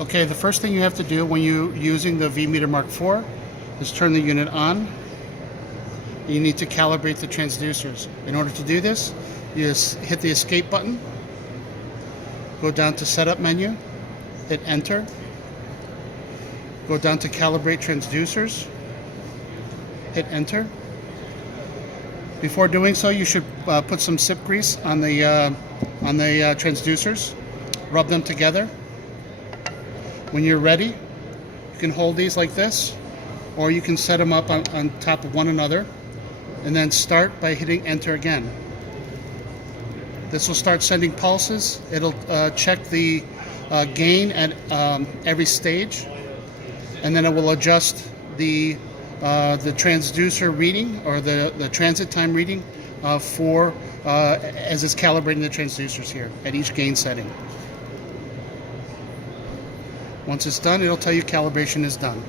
Okay, the first thing you have to do when you're using the VMeter Mark IV is turn the unit on. You need to calibrate the transducers. In order to do this, you just hit the escape button, go down to setup menu, hit enter, go down to calibrate transducers, hit enter. Before doing so, you should put some sip grease on the transducers, rub them together. When you're ready, you can hold these like this, or you can set them up on top of one another, and then start by hitting enter again. This will start sending pulses. It'll check the gain at every stage, and then it will adjust the transducer reading, or the transit time reading as it's calibrating the transducers here at each gain setting. Once it's done, it'll tell you calibration is done.